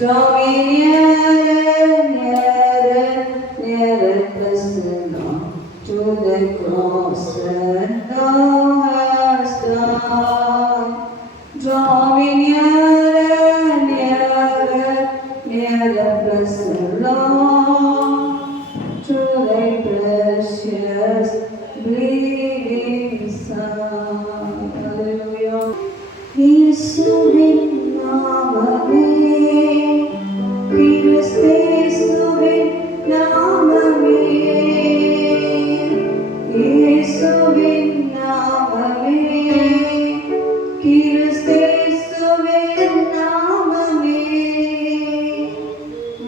Draw me nearer, nearer, nearer, personal, to the cross that thou hast done. Draw me nearer, nearer, nearer, personal, to thy precious bleeding Son. Hallelujah. இயேசுவின் நாமமே, கிறிஸ்தேசுவின் நாமமே, இயேசுவின் நாமமே, கிறிஸ்தேசுவின் நாமமே,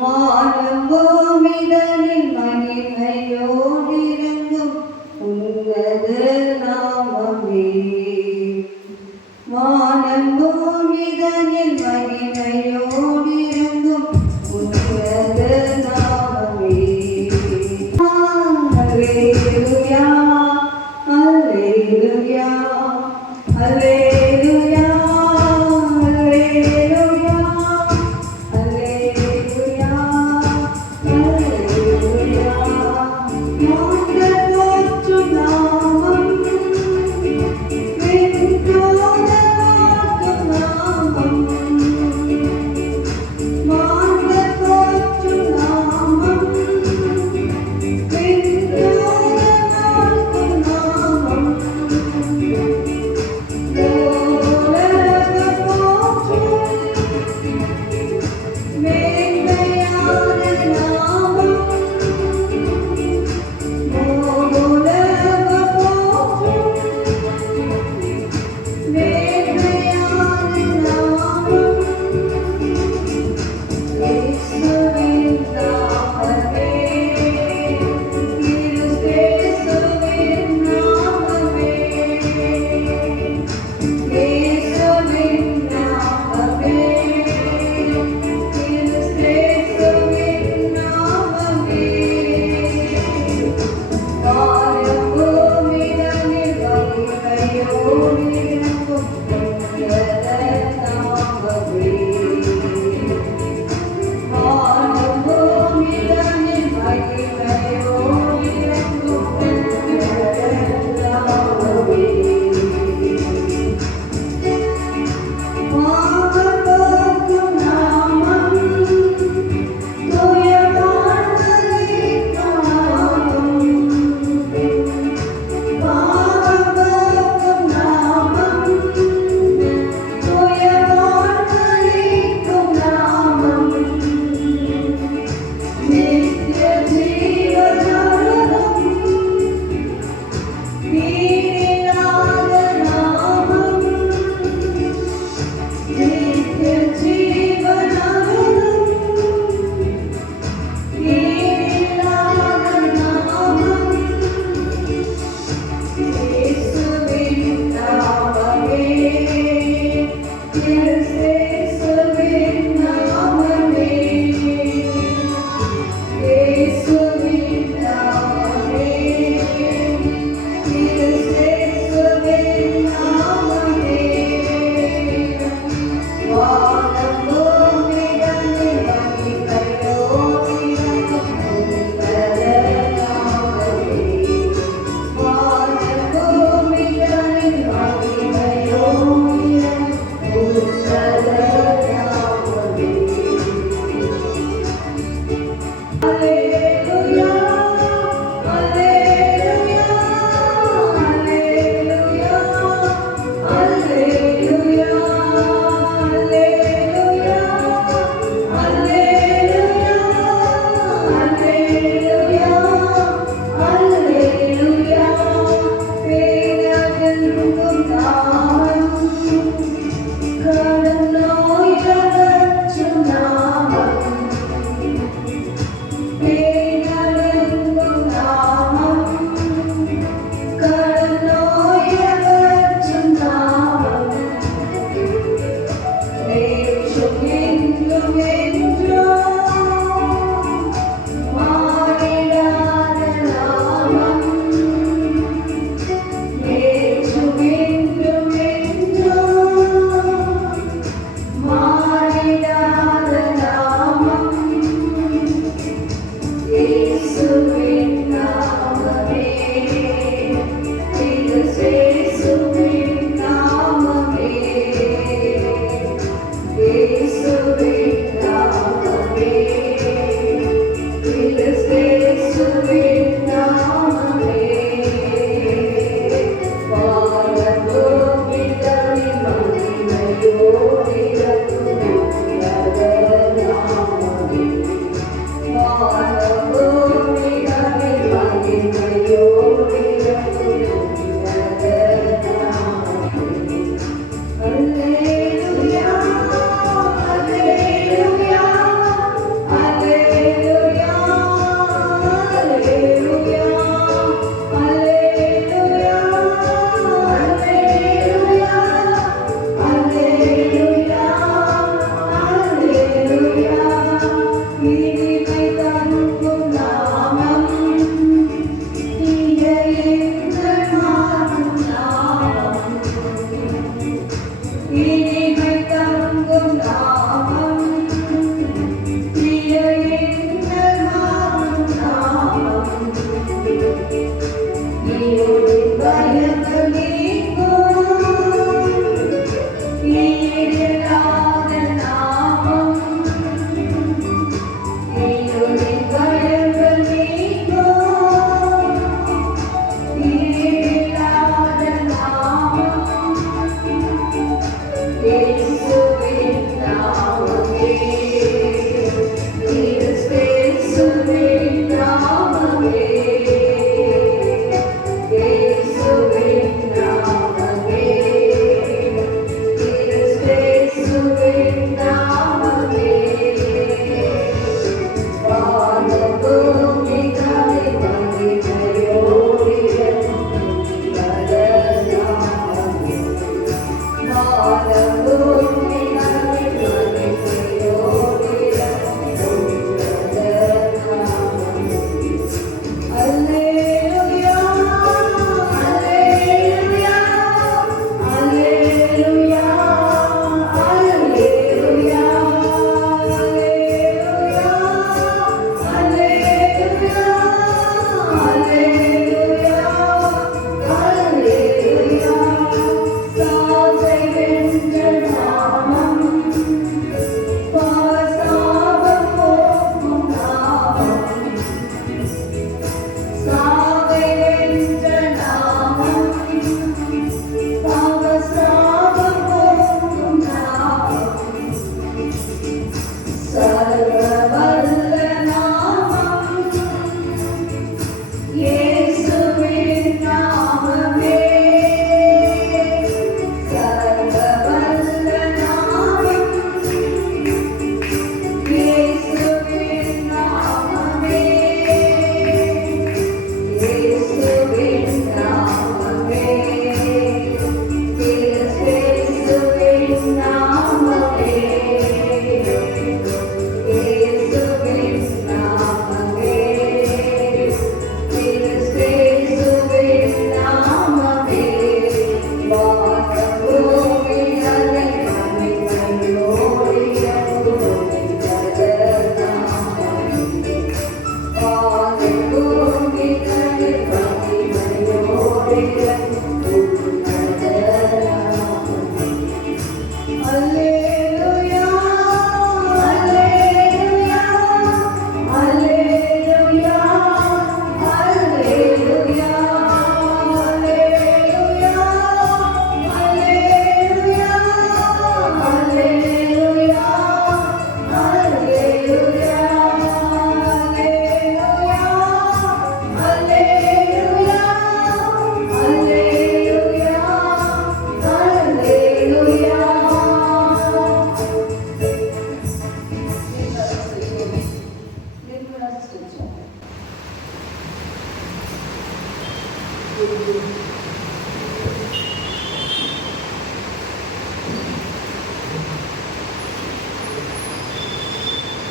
வானம் பூமிதனில் மகிமையோடு இறங்கும் உன்னத நாமமே, வானம் பூமிதனில் மகிமையோடு இறங்கும் உன்னத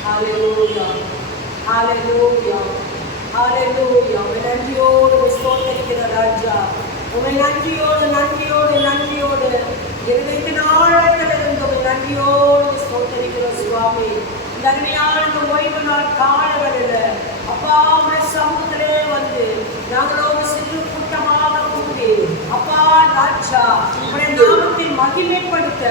Hallelujah. Hallelujah. Hallelujah. நன்றியோடு ஸ்தோத்திரிக்கிற ராஜா, உமை நன்றியோடு நன்றியோடு நன்றியோடு இருதயத்தின் ஆழத்திலிருந்து உமை நன்றியோடு ஸ்தோத்திரிக்கிற சுவாமி. இந்த அருமையான ஓய்வு நாள் காலவரில் அப்பா உடைய சமூகத்திலே வந்து நாங்களோடு சிறு கூட்டமாக கூடி அப்பா ராஜா உடைய நாமத்தின் மகிமைப்படுத்த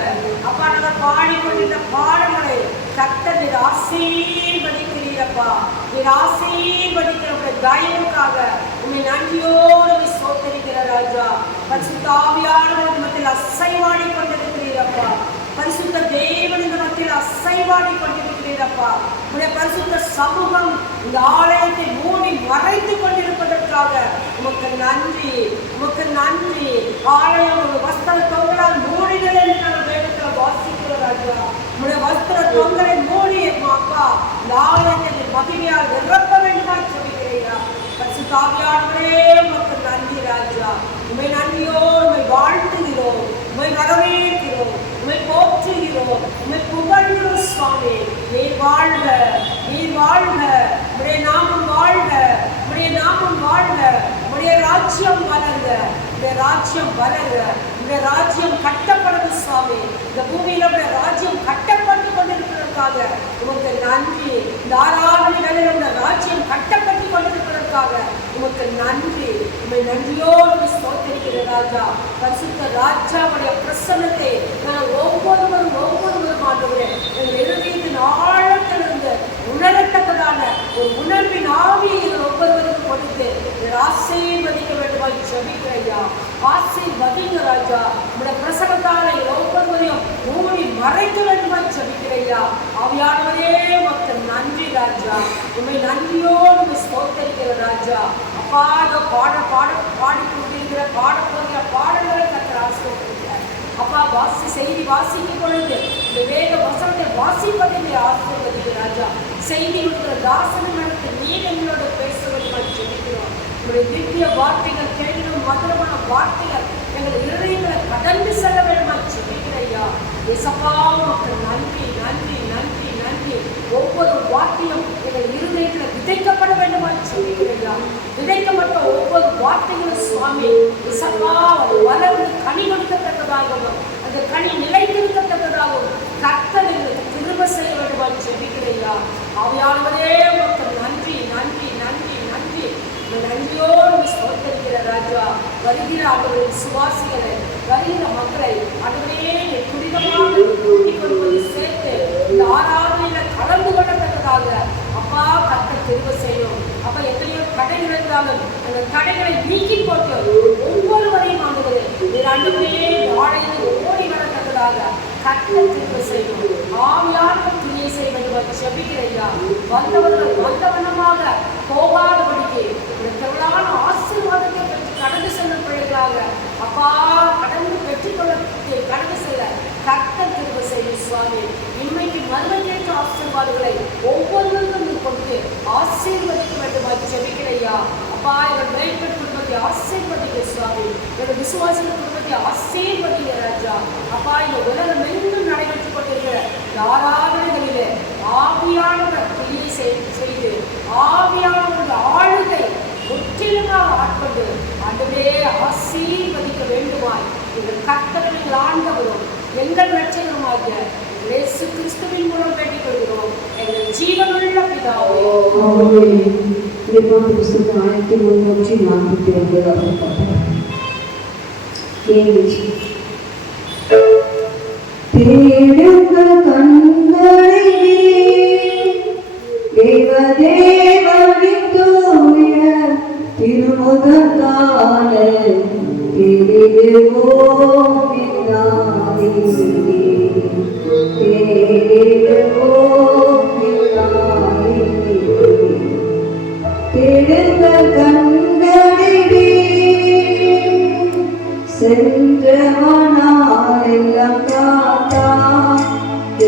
அப்பா நாங்கள் பாடிக்கொண்டிருந்த பாடங்களை கர்த்தர் ஆசீர்வதிக்கிறீரப்பா. நீர் ஆசீர்வதிக்கிற உடைய தயவுக்காக உண்மை நன்றியோடு ஸ்தோத்திரிக்கிற ராஜா. பரிசுத்த ஆவியானவர் இந்த மத்தியில் அசைவாடி கொண்டிருக்கிறீரப்பா. பரிசுத்த தேவன் இந்த மத்தியில் அசைவாடி கொண்டிருக்கிறீரப்பா. உடைய பரிசுத்த சமூகம் இந்த ஆலயத்தை மூடி மறைத்து கொண்டிருப்பதற்காக உமக்கு நன்றி, உமக்கு நன்றி. ஆலயம் ஒரு வஸ்திர தொங்கலால் மூடிகள் என்று நாங்கள் வேதத்தில் வாசிக்கிறோம் ராஜா. உடைய வஸ்திர தொங்கலை மூடி அப்பா இந்த ஆலயத்தை மகிமையால் நிரப்ப வேண்டுமா சொல்கிறீரா. பரிசுத்த ஆவியானவரே உமக்கு நன்றி ராஜா. உமை நன்றியோடு உமை வாழ்த்துகிறோம், உமை வரவேற்கிறோம், உமை போற்றுகிறோம், உமை புகழ்கிறோம் சுவாமி. நீர் வாழ்க, நீர் வாழ்க, உடைய நாமம் வாழ்க, உடைய நாமம் வாழ்க, உடைய ராஜ்யம் வளர்க, உடைய ராஜ்யம் வளர்க, உடைய ராஜ்யம் கட்டப்படுது சுவாமி. இந்த பூமியில உடைய ராஜ்யம் கட்டப்பட்டு கொண்டிருப்பதற்காக உமக்கு நன்றி. இந்த ஆராதனைகளில் உடைய ராஜ்யம் கட்டப்பட்டு கொண்டிருப்பதற்காக உமக்கு நன்றி. உமை நன்றியோடு ஸ்தோத்திரிக்கிற ராஜா. பரிசுத்த ராஜாவுடைய பிரசன்னத்தை நான் ஒவ்வொருவரும் ஆண்டவரே எங்கள் இருதயத்தின் ஆழத்திலிருந்து உணரத்தக்கதான ஒரு உணர்வின் ஆவியை எங்கள் ஒவ்வொருவரும் கொடுத்து ஆசீர்வதிக்க வேண்டுமாய் ஜெபிக்கிறையா. ஆசீர்வதிங்க ராஜா. உடைய பிரசன்னத்தால் எங்கள் ஒவ்வொருவரையும் மூடி மறைக்க வேண்டுமாய் ஜெபிக்கிறையா. ஆவியானவரே உமக்கு நன்றி ராஜா. உண்மை நன்றியோடு ஸ்தோத்திரிக்கிற ராஜா. அப்பா பாடிக்கொண்டிருக்கிற பாடப்போகிற பாடல்களை கர்த்தர் ஆசீர்வதிக்கிறார். அப்பா செய்தி வாசிக்கும் பொழுது இந்த வேத வசனத்தை வாசிப்பதை ஆசீர்வதிக்கிற ராஜா. செய்தி கொடுக்கிற தாசனை நடத்த நீர் எங்களோட பேச வேண்டுமாய் ஜெபிக்கிறோம். உங்களுடைய திவ்ய வார்த்தைகள் கேட்கணும், மதுரமான வார்த்தைகள் எங்கள் இருதயங்களை கடந்து செல்ல வேண்டுமாய் ஜெபிக்கிறையா. இயேசப்பா உமக்கு நன்றி நன்றி நன்றி நன்றி. ஒவ்வொரு வார்த்தையும் எங்கள் இருதயத்தில் விதைக்கப்பட வேண்டுமாய் ஜெபிக்கிறையா. விதைக்கப்பட்ட ஒவ்வொரு வார்த்தைகளும் சுவாமி இயேசப்பா வளர்ந்து கனி கொடுக்கத்தக்கதாகவும் அந்த கனி நிலைத்திருக்கத்தக்கதாகவும் கர்த்தர் எங்களுக்கு திரும்ப செய்ய வேண்டுமாய் ஜெபிக்கிறையா. ஆவியானவரே உமக்கு நன்றி நன்றி நன்றி நன்றி. நன்றியோடு ஸ்தோத்திரிக்கிற ராஜா. வருகிற அவருடைய விசுவாசிகளை, வருகிற மக்களை அதுவே துரிதமாக கூட்டிக் கொள்வதை சேர்த்து இந்த ஆராதனையில கலந்து கொள்ளத்தக்கதாக அப்பா கர்த்தர் தெரிவு செய்யும். அப்ப எத்தனையோ தடைகள் இருந்தாலும் அந்த தடைகளை நீக்கி போட்டு ஒவ்வொருவரையும் ஆண்டவரே ஆண்டவரே வாழையில் ஓடி வரத்தக்கதாக கர்த்தர் தெரிவு செய்யும். ஆவியானவர் துணியை செய்ய வேண்டும் செபிக்கிறையா. வந்தவர்கள் வந்தவனமாக போகாதபடிக்கு இந்த திரளான ஆசீர்வாதத்தை பெற்று கடந்து செல்லும் பிள்ளைகளாக அப்பா கடந்து செல்ல கர்த்தர் கிருபை செய்யும் சுவாமி. இன்மைக்கு மறுமைக்கேற்ற ஆசீர்வாதங்களை ஒவ்வொருவரும் கொண்டு ஆசீர்வதிக்க வேண்டும் செபிக்கிறையா. அப்பா எங்கள் மேய்ப்பன் குடும்பத்தை ஆசீர்வதிக்க சுவாமி. எங்கள் விசுவாசிகள் குடும்பத்தை ஆசீர்வதிங்க ராஜா. அப்பா இந்த உலகம் எங்கும் நடைபெற்றுக் கொண்டிருக்கிற ஆராதனைகளிலே ஆவியானவர் கிரியை செய்து ஆவியானவருடைய ஆளுகை முற்றிலுமாக ஆட்கொண்டு ஆண்டவரே ஆசீர்வதிக்க வேண்டுமாய் எங்கள் கர்த்தரின் ஆண்டவரும் எங்கள் இரட்சகருமாகிய இயேசு கிறிஸ்துவின் மூலம் வேண்டிக் கொள்கிறோம் எங்கள் ஜீவனுள்ள பிதாவே. புத்தகம் 1349 தேடுங்கள் கண்களை தேவதேவனின் தூய திருமுகம் காண தேடுவோம் என்னாலே. தேடுவோம் என்னாலே. தேடுங்கள் கண்களை சென்றவனால் எல்லாம் காத்தா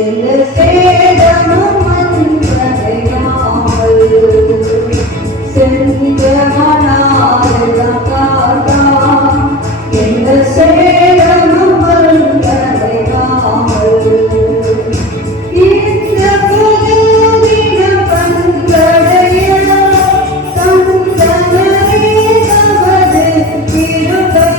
எந்த சேதமும் வந்தடையாமல். சென்றவனால் எல்லாம் காத்தா எந்த சேதமும் வந்தடையாமல். இந்த புதுதினம் வந்தடைய தந்தனே நமது கிருபை.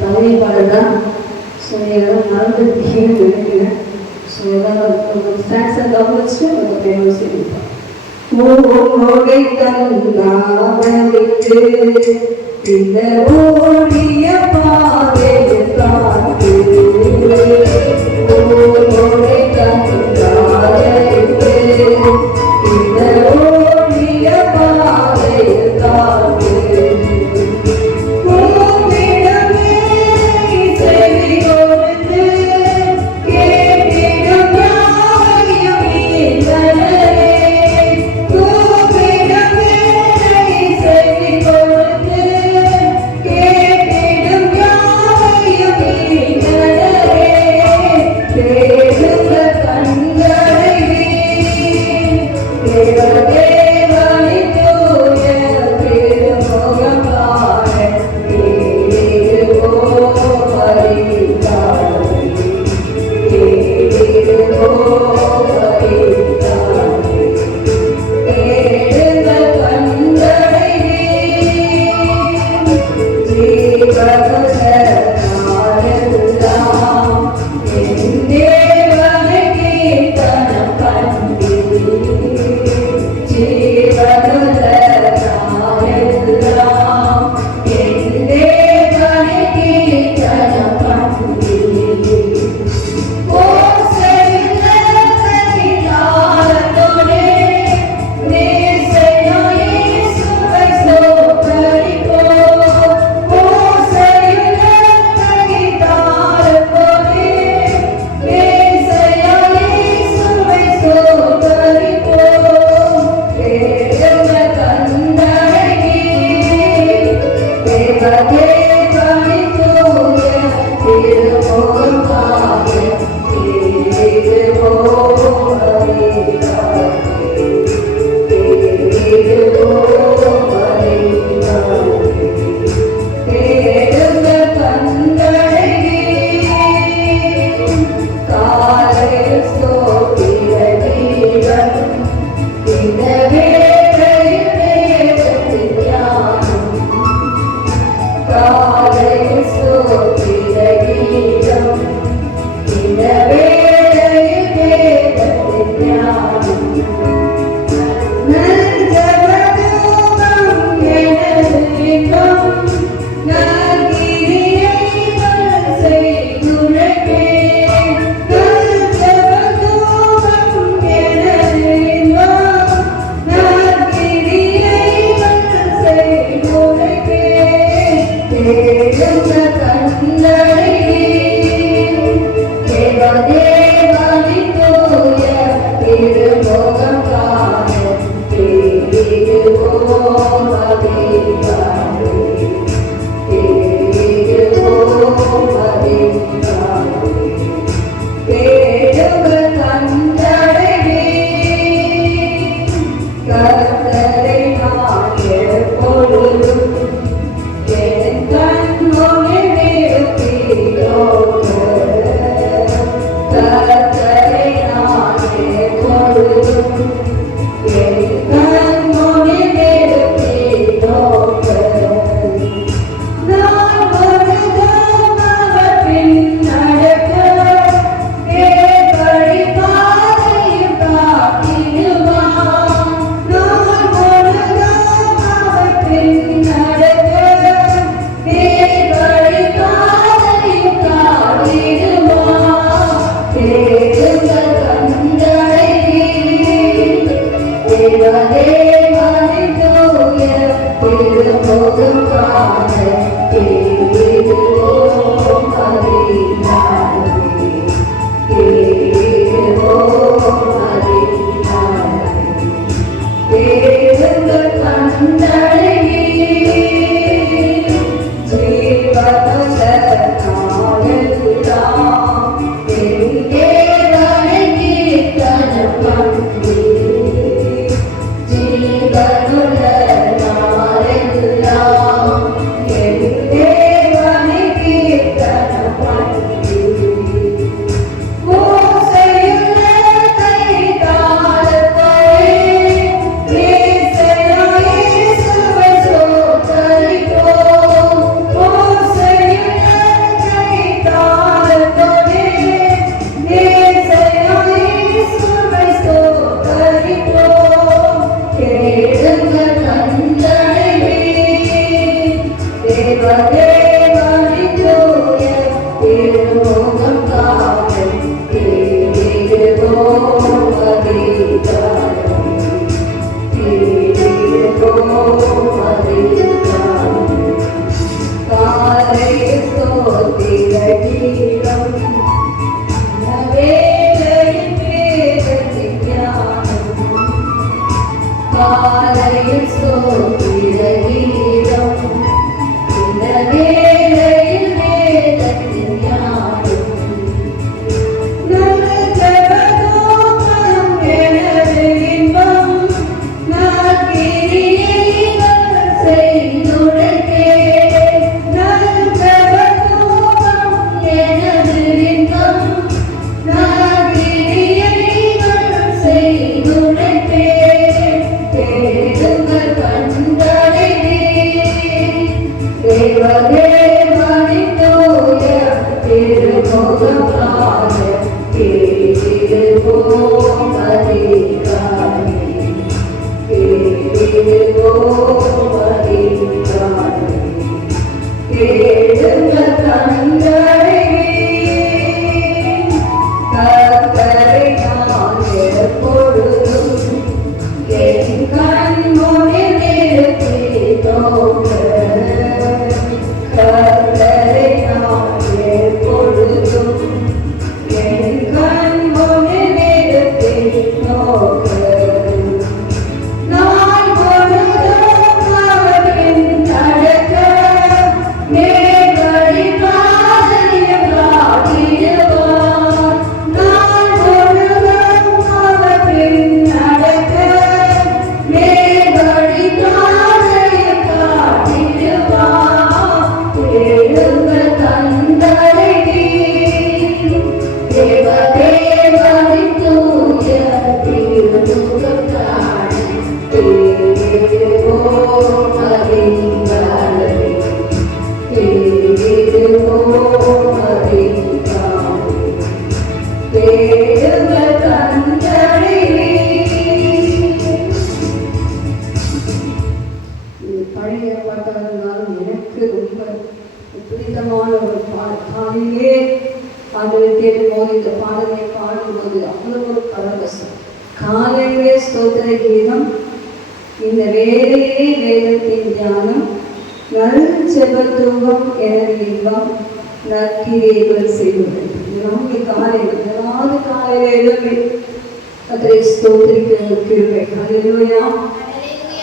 பழைய பாடல் தான். ஸோ எல்லாம் மறந்துருக்கீங்கன்னு நினைக்கிறேன். ஸோ ஏதாவது ஸ்டான்ஸை கவனிச்சுட்டு உங்கள் பேரும் சொல்லியிருப்போம். ஓடை தந்தாவனுக்கு இந்த ஓடிய பாதையில் காத்து. ஓடை தந்தாவனுக்கு இந்த ஓடிய பாதையில் காத்து.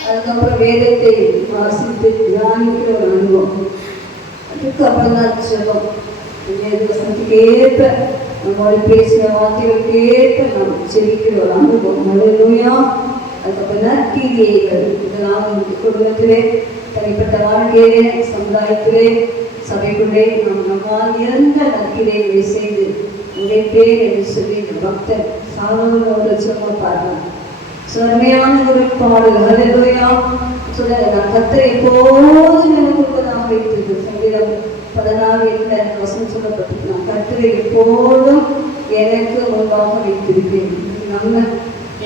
அதுக்கப்புறம் வேதத்தை வாசித்து தியானிக்கிற ஒரு அனுபவம். அதுக்கப்புறம் தான் சொல்லும் வசனத்துக்கு ஏற்ப நம்மளோட பேசின வார்த்தைகளுக்கு ஏற்ப நாம் செவிக்கிற ஒரு அனுபவம். அல்லேலூயா. அதுக்கப்புறம் நற்கிரியைகள், இதெல்லாம் குடும்பத்திலே, தனிப்பட்ட வாழ்க்கையிலே, சமுதாயத்திலே, சபைக்குள்ளே நாம் நம்மால் இறந்த நற்கிரியைகளை செய்து உழைப்பேன் என்று சொல்லி இந்த பக்தர் சாலமோனோடு சொல்ல பாருங்கள். அருமையான ஒரு பாடல். அல்லேலூயா. சொல்ல நான் கர்த்தரை எப்போதும் எனக்கு முன்பதாக வைத்திருக்கு. சங்கீதம் 16 வசனம் சொல்லப்பட்டிருக்கு. நான் கர்த்தரை எப்போதும் எனக்கு முன்பாக வைத்திருக்கேன். நம்ம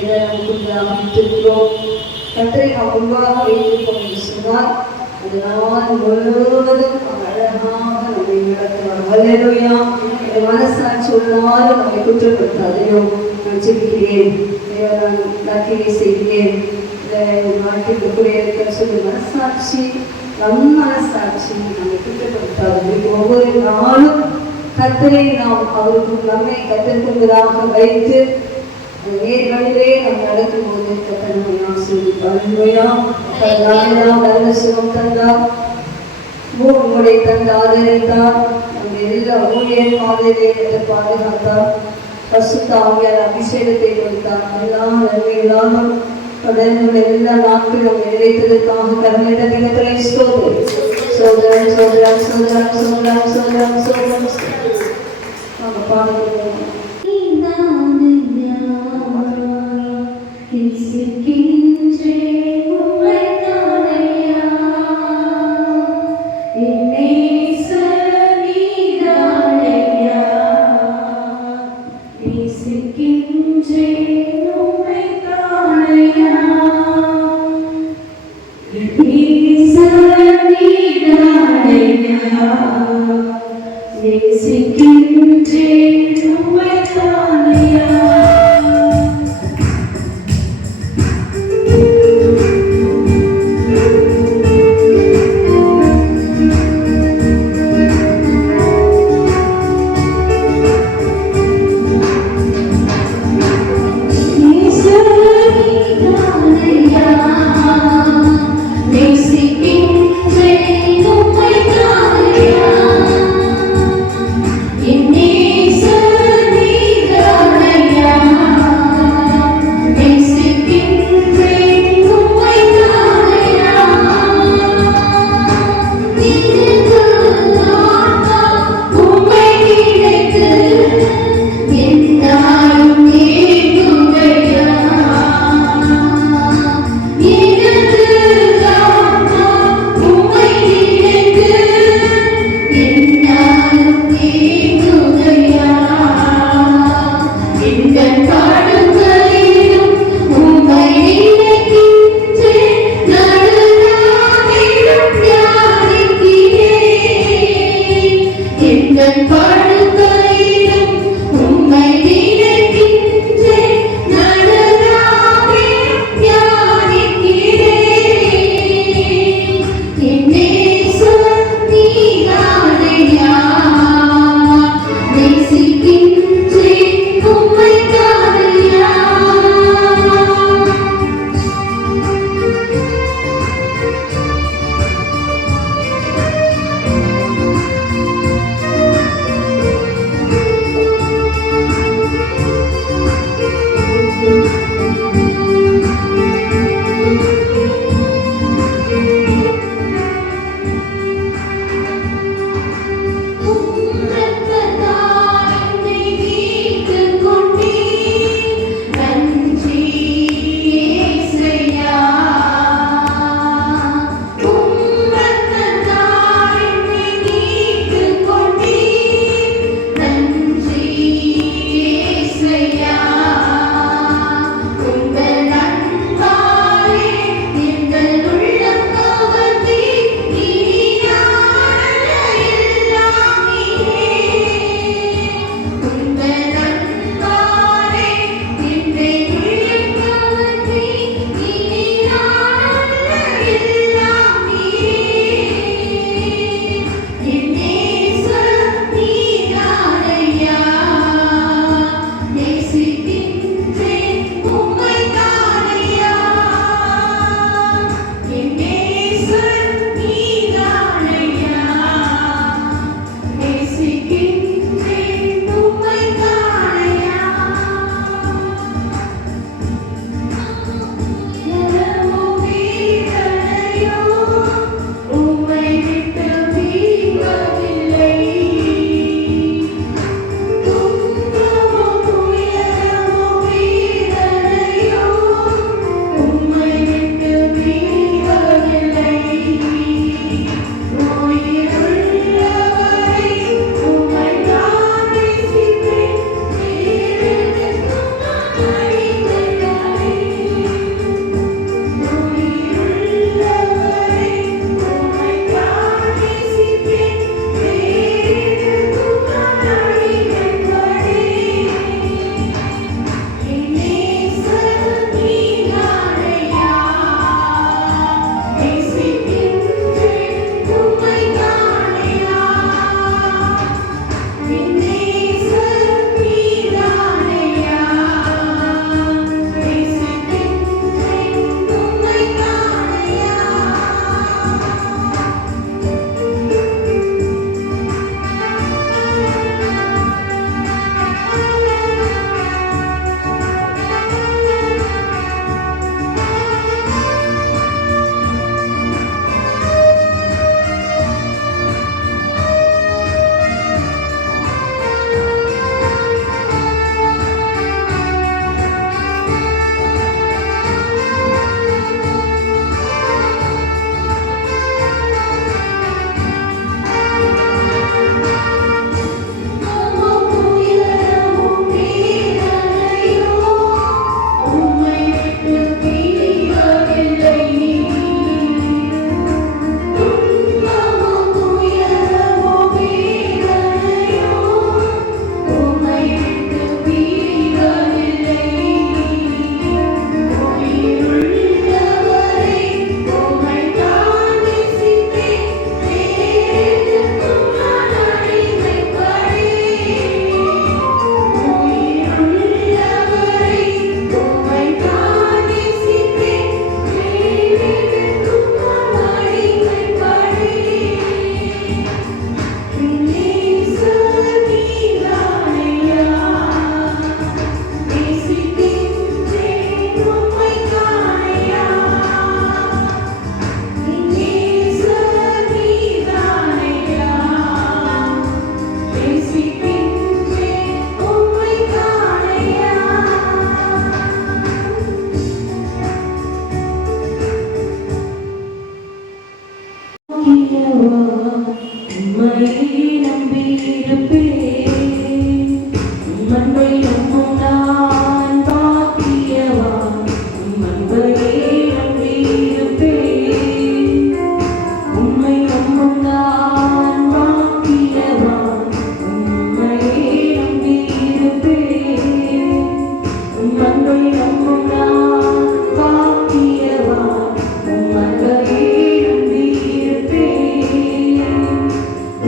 எதை நமக்கு முன்பாக வைத்திருக்கிறோம்? கர்த்தரை நாம் முன்பாக வைத்திருக்கோம் என்று சொன்னால் அது நாள் முழுவதும் அழகாக நம்மை நடத்துவார். அல்லேலூயா. இந்த மனசாட்சி ஒரு நாளும் நம்மை குற்றப்படுத்தாதையோ. நான் ஜெபிக்கிறேன், நான் நற்கிரியை செய்கிறேன், நாட்டிற்கு குறையிருக்க சொல்லி மனசாட்சி, நம் மனசாட்சி நம்மை குற்றப்படுத்தாது. ஒவ்வொரு நாளும் கர்த்தரை நாம் அவருக்கு நம்மை கற்றுக்கொண்டதாக வைத்து நேர்வழியிலே நாம் நடக்கும்போது கர்த்தர் நம்மை ஆசீர்வதிப்பார். நல்ல சுகம் தந்தார், மூடை தந்து ஆதரித்தார், நம்ம எல்லா ஊழியர் பாதையிலே பாதுகாத்தார், பசுத்த ஆவியார் அபிஷேகத்தை கொடுத்தார். எல்லா நன்மைகளாலும் கடன்கள் எல்லா நாட்களும் நிறைவேற்றதற்காக கர்மேத தினத்திலே சோதரம் சோதரம் சோதரம் சோதரம் சோதரம் சோதரம் சோதரம் நாம பாடுகிறோம். Music in the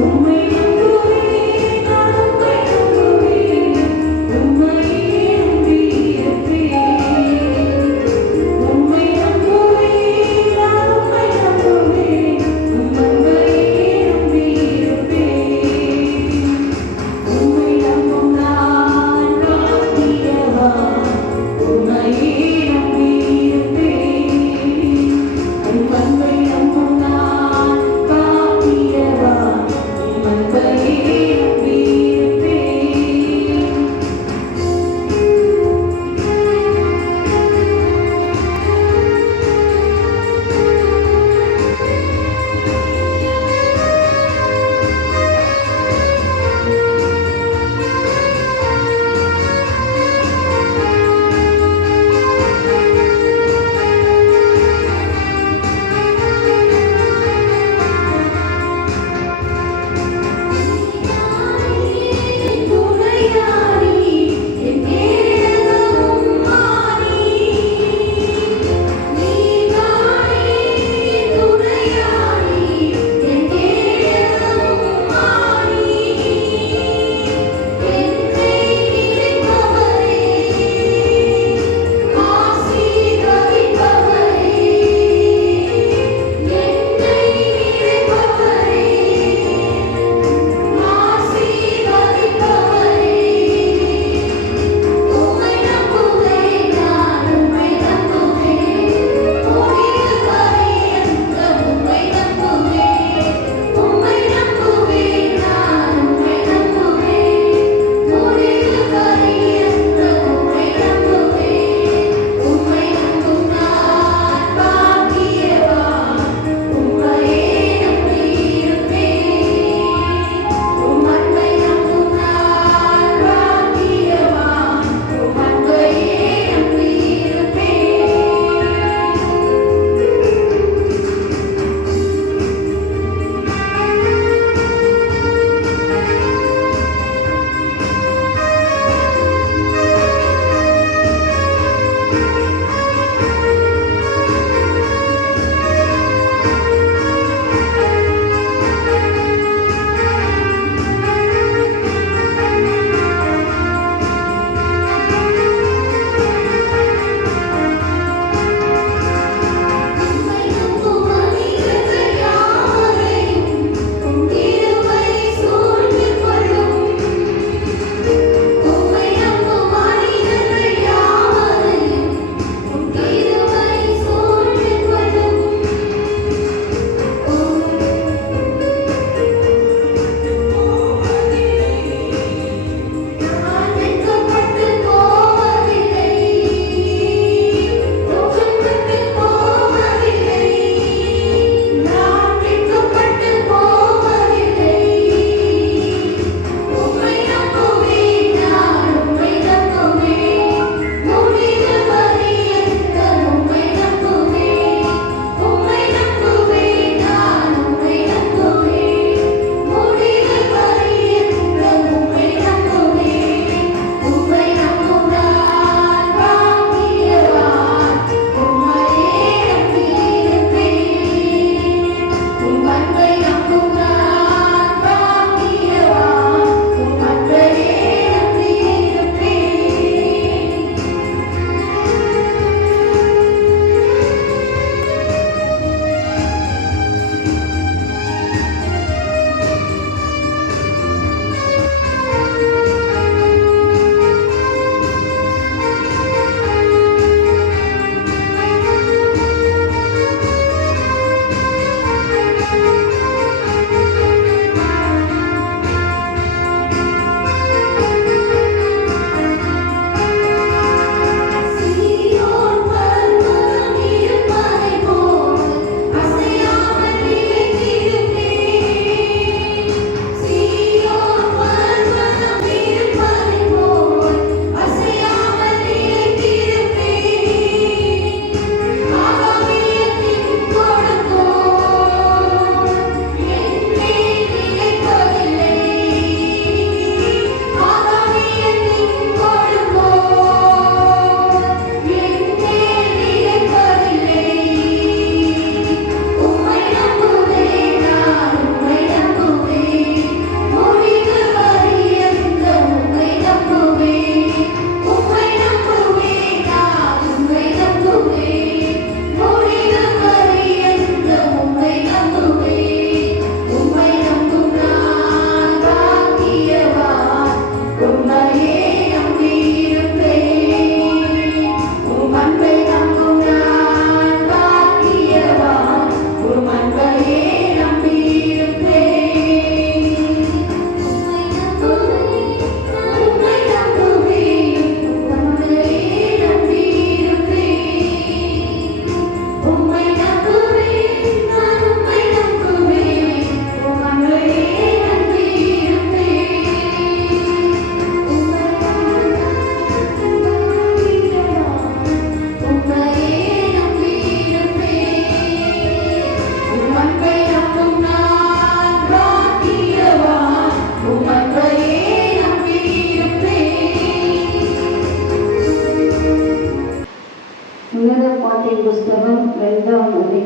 உம்மை நம்புவேன்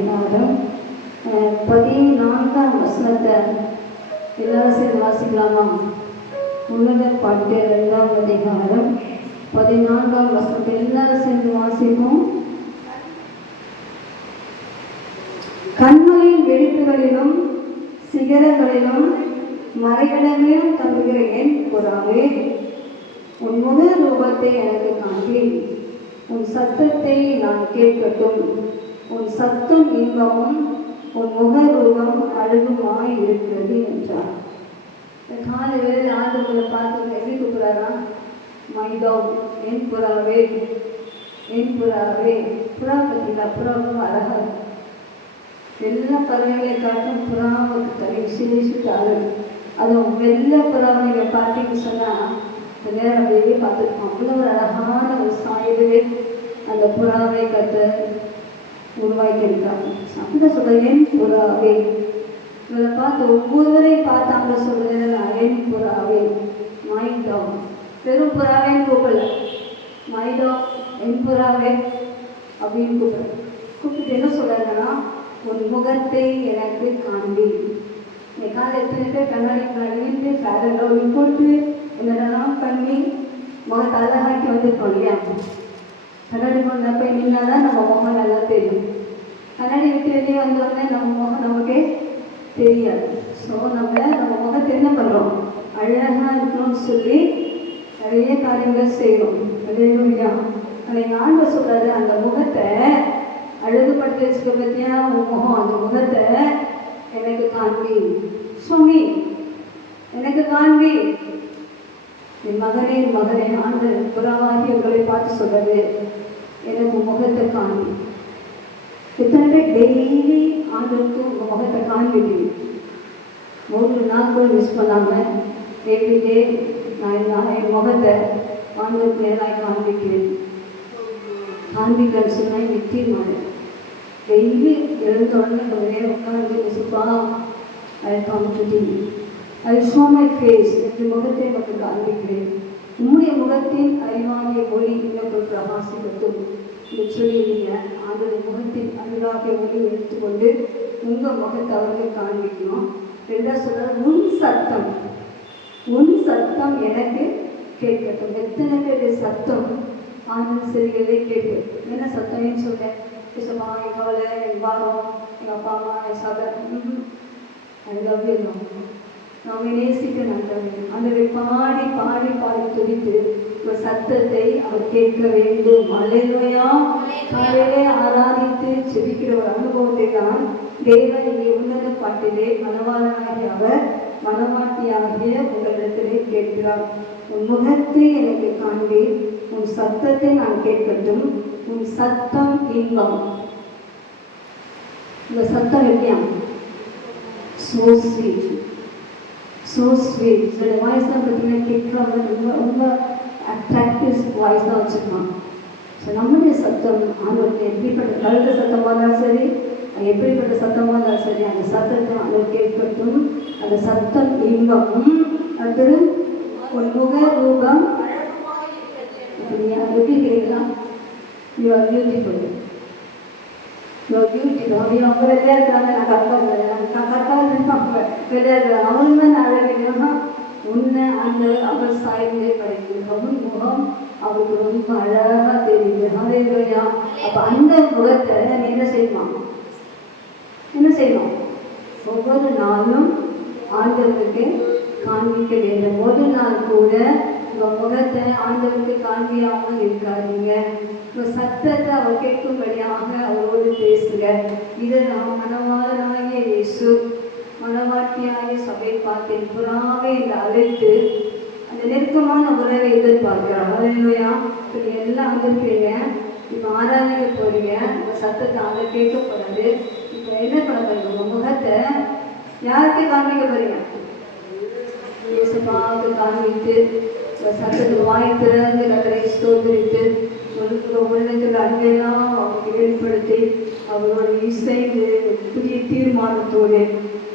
அதிகாரம் 14ஆம் வசனத்தை எல்லாரும் சேர்ந்து வாசிக்கலாமா? உன்னத பாட்டு 2ஆம் அதிகாரம் 14ஆம் வசனத்தை எல்லாரும் சேர்ந்து வாசிப்போம். கண்களின் வெடிப்புகளிலும் சிகரங்களிலும் மறைவிடங்களிலும் தங்குகிற என் புறாவே, உன் முக ரூபத்தை எனக்கு காண்பி, உன் சத்தத்தை நான் கேட்கட்டும். உன் சத்தம் இன்பமும் உன் முக ரூபம் அழகுமாய் இருக்கிறது என்றார். இந்த காலை வேளையில் ஆண்டவரை பார்த்து எப்படி கூப்பிடுறாரா? மைதம், என் புறாவே, என் புறாவே. புறா பற்றிங்களா? புறாவும் அழகா எல்லா பறவைகளை காட்டும் புறாவுக்கு தனி விசேஷித்த அழகு. அதுவும் வெள்ளை புறாவை நீங்கள் பார்த்தீங்கன்னு சொன்னால் நேரம் அப்படியே பார்த்துருக்கோம். அவ்வளோ ஒரு அழகான ஒரு சாயலே அந்த புறாவை கட்ட உருவாக்கியிருக்காங்க. அப்படிதான் சொல்கிறேன், என் புறாவே. இவரை பார்த்து ஒவ்வொருவரையும் பார்த்தாங்க சொல்கிறேன், என் புறாவே, மைதம். வெறும் புறாவேன்னு கூப்பிடல, மைதம், என் புறாவே அப்படின்னு கூப்பிட்டு என்ன சொல்கிறாங்கன்னா, உன் முகத்தை எனக்கு காண்பி. என் காலை எத்தனை பேர் கண்ணாடி கழிந்து ஃபேரன் போட்டு என்னென்னலாம் பண்ணி முகத்தை அழகாக்கி வந்துருக்கோம் இல்லையா? கண்ணாடி கொண்ட போய் நின்னாதான் நம்ம முகம் நல்லா தெரியும். கண்ணாடி விட்டு வெளியே வந்தோடனே நம்ம முகம் நமக்கே தெரியாது. ஸோ நம்ம முகத்தை என்ன பண்ணுறோம்? அழகாக இருக்கணும்னு சொல்லி நிறைய காரியங்களை செய்யணும். இல்லையா? அன்னைக்கு ஆண்டவர் சொல்கிறாரு, அந்த முகத்தை அழகுபடுத்தி வச்சுக்க பற்றியா உன் முகம், அந்த முகத்தை எனக்கு காண்பி சுவாமி, எனக்கு காண்பி. என் மகனே, என் மகனே, ஆண்டு புறாவாகி உங்களை பார்த்து சொல்றது, எனக்கு முகத்தை காண்பி. எத்தனை பேர் டெய்லி ஆண்டுக்கு உங்கள் முகத்தை காண்பிக்கிறீங்க? ஒரு நாள் கூட மிஸ் பண்ணாமல் எவ்ரிடே நான் என் முகத்தை ஆண்டுக்கு நேராக காண்பிக்கிறேன். காண்பிக்கிறேன்னு சொன்னால் நிச்சயமாக டெய்லி எழுந்த உடனே கொஞ்சம் உட்காந்து விசுப்பா அதை காமிச்சுட்டு அதை சோமை ஃபேஸ் என்று முகத்தை மட்டும் காண்பிக்கிறேன். உம்முடைய முகத்தின் அறிவாகிய ஒளி இன்னும் பிரகாசிக்கட்டும் என்று சொல்லியிருந்தீங்க. அதனுடைய முகத்தின் அறிவாகிய ஒளி எடுத்துக்கொண்டு உங்கள் முகத்தை அவர்கள் காண்பிக்கணும். ரெண்டாவது சொல்கிறார், உன் சத்தம் எனக்கு கேட்கட்டும். எத்தனை பேருடைய சத்தம் ஆனந்த செடிகளே கேட்கு. என்ன சத்தம்? ஏன்னு சொல்கிறேன், விசமா, என் கவலை, என் பாரம், எங்கள் அப்பா அம்மா, என் சகை, ஐ லவ் யூ. நம்ம நேசிக்க நல்லவன். அந்த பாடி பாடி பாடி துடித்து ஒரு சத்தத்தை அவர் கேட்க வேண்டும். அல்லேலூயா. காலையிலே ஆராதித்து செபிக்கிற ஒரு அனுபவத்தை தான் தேவன் இங்கே உன்னத பாட்டிலே மனவாளனாகிய அவர் மனவாட்டியாகிய உங்களிடத்திலே கேட்கிறார். உன் முகத்தை எனக்கு காண்பி, உன் சத்தத்தை நான் கேட்கட்டும். உன் சத்தம் இன்பம். இந்த சத்தம் எப்படியா? so sweet, so sweet. சில வாய்ஸ் தான் பார்த்தீங்கன்னா கேட்குறாங்க, ரொம்ப ரொம்ப அட்ராக்டிவ் வாய்ஸ் தான் வச்சுருக்கான். ஸோ நம்முடைய சத்தம் ஆண்டவருக்கு எப்படிப்பட்ட கழுத சத்தமாக இருந்தாலும் சரி, எப்படிப்பட்ட சத்தமாக இருந்தாலும் சரி, அந்த சத்தத்தை அவர் கேட்கட்டும். அந்த சத்தம் இன்பமும். அடுத்தது ஒரு முக ரூபம். எப்படி கேட்கலா? You are beautiful, you are beautiful. அவங்க வெளியாக இருக்கிறாங்க, நான் கரெக்டாக இருப்பாங்க வெளியாக இருக்கிறாங்க, அவங்களுக்கு தான் நான் அழகினா உன்னை அந்த அவர் சாய்ந்தே படைக்கிறது. முகம் அவருக்கு ரொம்ப அழகாக தெரியுது. ஹல்லேலூயா. அப்போ அந்த முகத்தை நீ என்ன செய்யணும்? ஒவ்வொரு நாளும் ஆண்டவருக்கு காண்பிக்க வேண்டும். ஒரு நாள் கூட உங்கள் முகத்தை ஆண்டவருக்கு காண்பியாமல் இருக்காதீங்க. உங்கள் சத்தத்தை அவர் கேட்கும்படியாக அவரோடு பேசுங்க. இதை நாம் மனவாளனாகிய இயேசு மனவாட்டியாகிய சபை பார்த்தேன் புறாவே என்று அழைத்து அந்த நெருக்கமான உறவை எதிர்பார்க்கிறார். ஹல்லேலூயா. இப்போ எல்லாம் வந்திருக்கிறீங்க, இப்போ ஆராதிக்க போறீங்க, உங்கள் சத்தத்தை அதை கேட்க போகிறது. இப்போ என்ன பண்ண போறீங்க? உங்கள் முகத்தை யாருக்கு காண்பிக்க போறீங்க? இயேசுவுக்கு காண்பித்து சத்தத்துக்கு வாய் திறந்து கத்தரை ஸ்தோத்திரித்து ஒரு உள்ளத்தில் அன்பெல்லாம் அவருக்கு வெளிப்படுத்தி அவரோட இசைந்து புதிய தீர்மானத்தோடு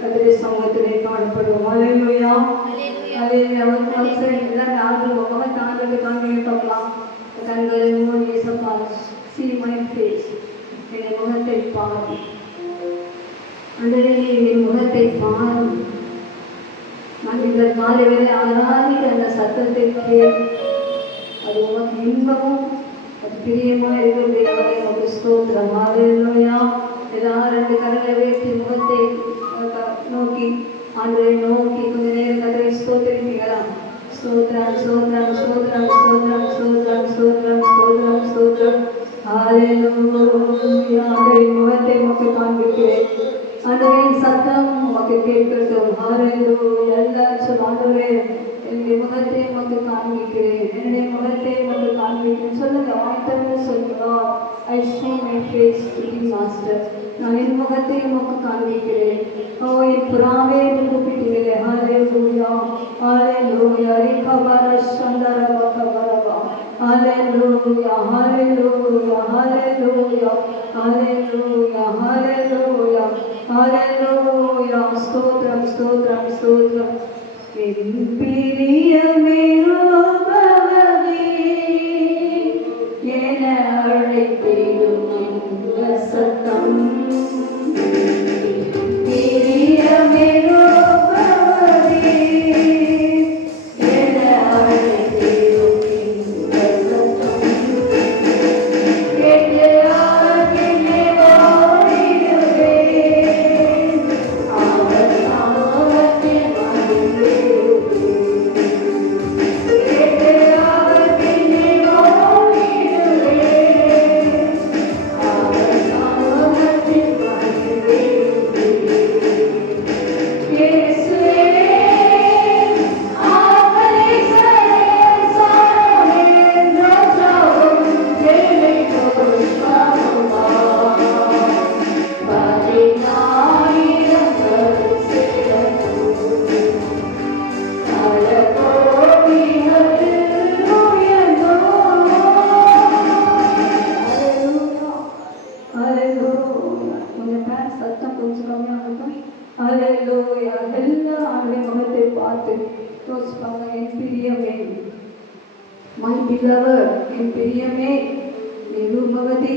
கத்தரை சமூகத்திலே காணப்படுவோம். ஹல்லேலூயா. எல்லாம் ஆண்டு முகத்தை ஆண்டுக்கு காண்பிக்க பார்க்கலாம். கண்கள் மூடி சப்பா see my face, என்னை முகத்தை பாரு, ஆண்டவரே என் முகத்தை பாரும். நான் இந்த காலை வேளை ஆராதிக்க அந்த சத்தத்தை கேட்டு அது உனக்கு இன்பமும் அது பிரியமா இருக்கிற உனக்கு ஸ்தோத்திரம். ஹல்லேலூயா. எல்லாரும் 2 கரங்களை உயர்த்தி முகத்தை நோக்கி ஆண்டவரை நோக்கி கொஞ்ச நேரம் கர்த்தரை ஸ்தோத்திரிக்கலாம். ஸ்தோத்திரம் ஸ்தோத்திரம் ஸ்தோத்திரம் ஸ்தோத்திரம் ஸ்தோத்திரம் ஸ்தோத்திரம் ஸ்தோத்திரம் ஸ்தோத்திரம். ஹல்லேலூயா. ஆண்டவரின் முகத்தை உமக்கு காண்பிக்கிறேன். ஆண்டவரின் சத்தம் உமக்கு கேட்கட்டும். ஹல்லேலூயா. எல்லாரும் சொல்ல ஆண்டவரே என்னுடைய முகத்தை உமக்கு காண்பிக்கிறேன், என்னுடைய முகத்தை உமக்கு காண்பிக்கிறேன் சொல்லுங்க. வாய்த்தவங்க சொல்லுங்களா? I show my face to the master. நான் என் முகத்தை உமக்கு காண்பிக்கிறேன். ஓ என் புறாவே என்று கூப்பிட்டீங்களே. ஹல்லேலூயா ஹல்லேலூயா. ரிகபர சந்தரப கபரபா. ஹல்லேலூயா ஹல்லேலூயா ஹல்லேலூயா ஹல்லேலூயா ஹல்லேலூயா ஹல்லேலூயா. ஸ்தோத்திரம் ஸ்தோத்திரம் ஸ்தோத்திரம். என் பிரியமே ரூபவதி என அழைத்திடும் இந்த சத்தம். பிரியமே ரூபவதி என அழைத்திடும் இந்த சத்தம். கேட்கிறார்களே ஓடிடுவேன் அவர் நாமத்தில் என் பிரியமே நிருபவதி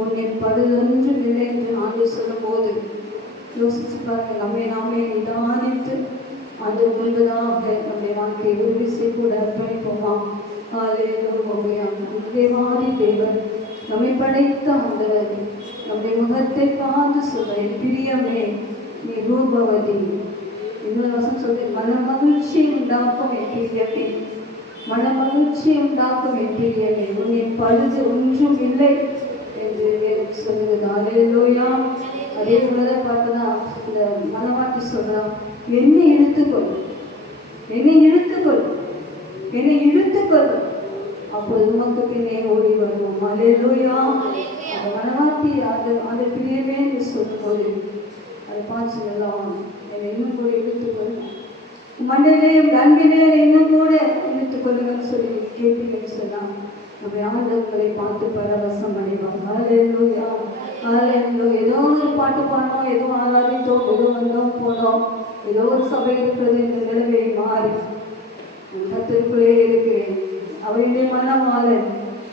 உன்னை படுதொன்று இல்லை என்று ஆண்டு சொல்லும் போது யோசிச்சு பாருங்க. நாமே நிதானித்து அது முன்பதாக நம்முடைய வாழ்க்கையை ஒரு விஷயம் கூட அர்ப்பணிப்போமா? தேவாதி தேவன் நம்மை படைத்த ஆண்டவர் நம்முடைய முகத்தை பார்த்து சொல்ல என் பிரியமே நீ ரூபவதி. இன்னொரு வசனம் சொல்லி மன மகிழ்ச்சி உண்டாக்கும் என் பிரியமே, மன மகிழ்ச்சி உண்டாக்கும் என் பிரியமே, உன்னை பழுது ஒன்றும் இல்லை என்று சொல்லுவது. ஹல்லேலூயா. அதே போலதான் பார்த்தனா இந்த மனவாட்டி சொல்றான், என்னை இழுத்துக்கொள், என்னை இழுத்துக்கொள், என்னை இழுத்துக்கொள், அப்போது உமக்கு பின்னே ஓடி வருவோம். ஹல்லேலூயா. அந்த மனவாட்டி அந்த பிரியமே என்று சொல்லும்போது அதை பார்த்து எல்லாம் என்னை இன்னும் கூட இழுத்துக்கொள், மண்ணிலேயும் அன்பிலே இன்னும் கூட இழுத்துக் கொள்ளுங்கன்னு சொல்லி கேட்பீங்கன்னு சொன்னான். நம்முடைய ஆண்டவர்களை பார்த்து பரவசம் அடைவாங்க. ஹல்லேலூயா ஹல்லேலூயா. ஏதோ ஒரு பாட்டு பாடினோம், ஏதோ ஆராதித்தோம், ஏதோ வந்தோம் போனோம், ஏதோ ஒரு சபை இருக்கிறது என்ற நிலைமை மாறி கர்த்தருக்குள்ளே இருக்கிறேன். அவருடைய மனமாளன்,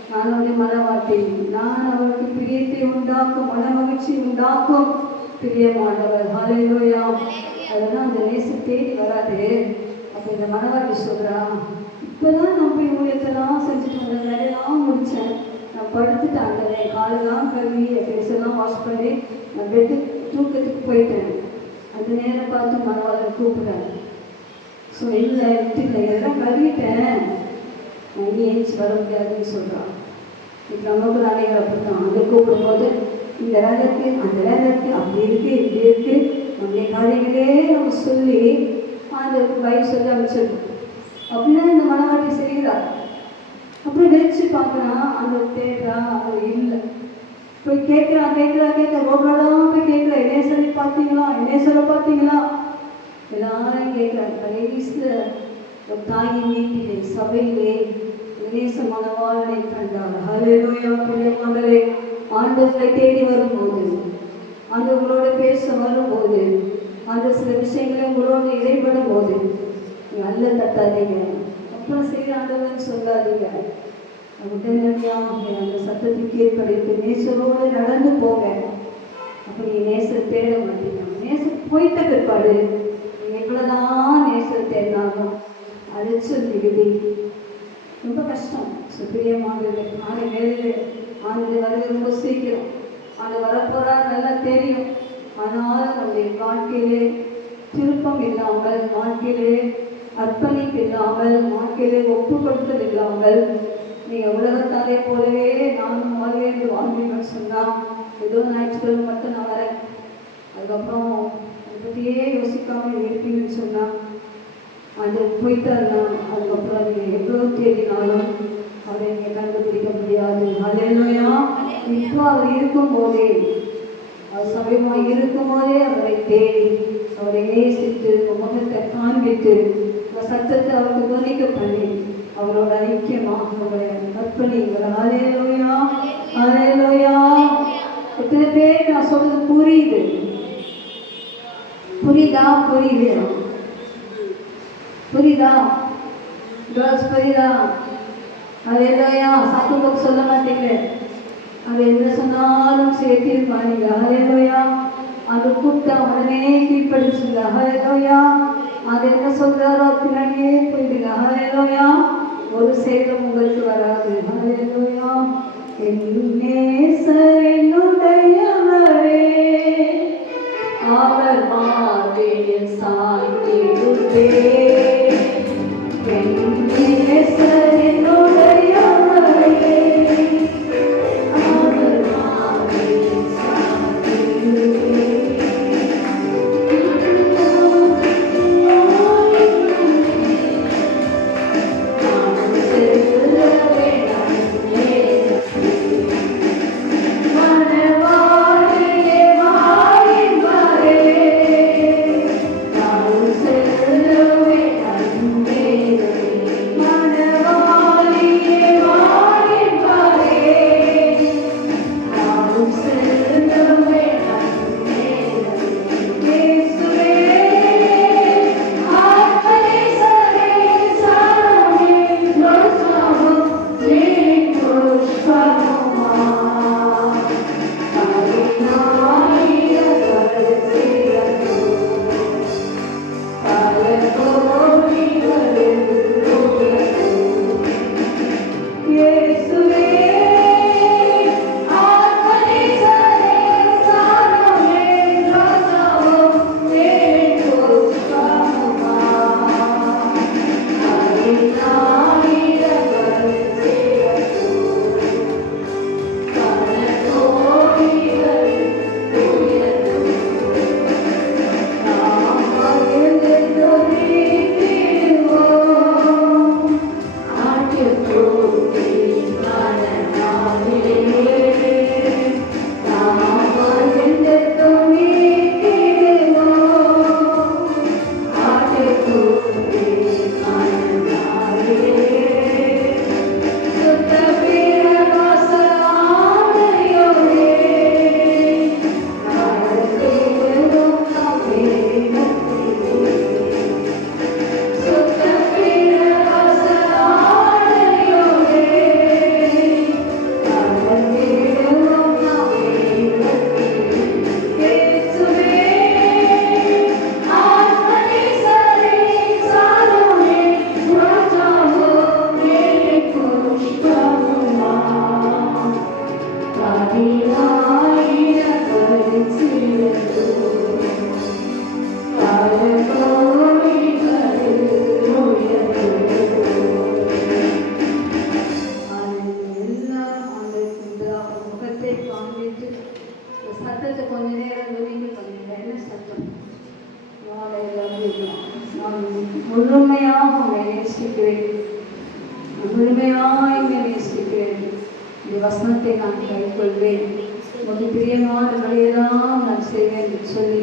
நான் அவருடைய மனவாட்டி, நான் அவருக்கு பிரியத்தை உண்டாக்கும், மன மகிழ்ச்சி உண்டாக்கும் பிரியமானவர். ஹல்லேலூயா. அதெல்லாம் அந்த நேசம் தேடி வராது. அப்போ இந்த மனவாட்டி சொல்றா, இப்போதான் நான் போய் ஊழியத்தெல்லாம் செஞ்சுட்டு வந்தேன், வேலையெல்லாம் முடித்தேன், நான் படுத்துட்டேன், என் காலெல்லாம் கழுவி என் ஃபேஸெல்லாம் வாஷ் பண்ணி நான் பெட்டு தூக்கத்துக்கு போயிட்டேன். அந்த நேரம் பார்த்து மனவாளர் கூப்பிட்றேன். ஸோ இல்லை இல்லை எல்லாம் கழுவிட்டேன், நீ ஏஞ்சி வர முடியாதுன்னு சொல்கிறான். இப்போ நமக்கு நிறைய அப்படித்தான். அதை கூப்பிடும்போது இந்த வேலை இருக்குது, அந்த வேலை இருக்குது, அப்படி இருக்குது, இப்படி இருக்குது, நம்முடைய காரியங்களே நம்ம சொல்லி அந்த வயசு சொல்லி அமைச்சிருக்கோம். அப்படின்னா இந்த மனவாட்டி செய்கிறா. அப்புறம் வச்சு பார்க்குறான், அந்த தேடுறா, அது இல்லை. போய் கேட்குறான் ரோடெல்லாம் போய் கேட்குறா, இனேசரை பார்த்தீங்களா, இனேசரை பார்த்தீங்களா, எல்லாரும் கேட்குறாங்க. கடைசியில் ஒரு தாயின் வீட்டிலே சபையிலே இனேச மனவாளனை கண்டார். ஹல்லேலூயா. பிரியமானவர்களே, ஆண்டவரை தேடி வரும்போது, ஆண்டவர்களோட பேச வரும்போது, அந்த சில விஷயங்களை உங்களோட இடைப்படும் போது நல்ல தட்டாதீங்க, அப்புறம் சரி ஆண்டவன் சொல்லாதீங்க. உடனடியாக அந்த சத்தத்தை கீழ்ப்படைத்து நேசரோடு நடந்து போங்க. அப்படி நேசர் தேட மாட்டீங்க. நேசர் போயிட்ட பிற்பாடு எவ்வளோதான் நேசர் தேடினாலும் அழைச்சு மிகுதி ரொம்ப கஷ்டம். பிரியமானது நாளை வேலையில் ஆண்டு வருது ரொம்ப சீக்கிரம். அது வரப்போறா நல்லா தெரியும். ஆனால் நம்முடைய வாழ்க்கையிலே திருப்பம் இல்லாமல், வாழ்க்கையிலே அர்ப்பணிப்பு இல்லாமல், வாழ்க்கையிலே ஒப்பு கொடுத்தல் இல்லாமல் நீங்கள் உலகத்தாலே போலவே நானும் வாழ்வேன் என்று வாழ்வீங்கன்னு சொன்னால் ஏதோ ஞாயிற்றுக்கிழமை மட்டும் நான் வரேன், அதுக்கப்புறம் அதை பற்றியே யோசிக்காமல் இருப்பீங்கன்னு சொன்னால் அது போயிட்டாருன்னா அதுக்கப்புறம் நீங்கள் எவ்வளோ தேடினாலும் அவரை நீங்கள் கண்டுபிடிக்க முடியாது. ஹல்லேலூயா. இப்போ அவர் இருக்கும்போதே, அவர் சமயமாக இருக்கும்போதே அவரை தேடி அவரை நேசித்து முகத்தை காண்பித்து சத்தத்தை அவருக்கு துணிக்க பண்ணி அவரோட ஐக்கியமாக அவரை கற்பனைகள். ஹல்லேலூயா, ஹல்லேலூயா. எத்தனை பேர் நான் சொல்றது புரியுது? புரியுதா? புரியுதா கேர்ள்ஸ்? புரியுதா? ஹல்லேலூயா. சாப்பிட்டு சொல்ல மாட்டீங்க, அது என்ன சொன்னாலும் சேர்த்திருப்பாங்க. ஹல்லேலூயா. அது கூப்பிட்டா உடனே கீழ்படிச்சுங்க. ஹல்லேலூயா. அது என்ன சொல்றாரோ பின்னாடியே போயிடுங்க. ஹல்லேலூயா. ஒரு சேதம் உங்களுக்கு வராது. ஹல்லேலூயா. நேசர் என்னுடையவரே, அவர் மார்பில் சாய்ந்திடுவே. நேசர் என்னுடையவரே, அவர் மார்பில் சாய்ந்திடுவே. சத்தத்தை கொஞ்ச நேரம் நொறுங்கி பண்ணுங்க. என்ன சத்தம்? நான் முழுமையாக உங்களை நேசிக்கிறேன், முழுமையாக இங்கே நேசிக்கிறேன். இந்த வசனத்தை நான் கைக்கொள்வேன், உங்க பிரியமான வழியெல்லாம் நான் செய்வேன் என்று சொல்லி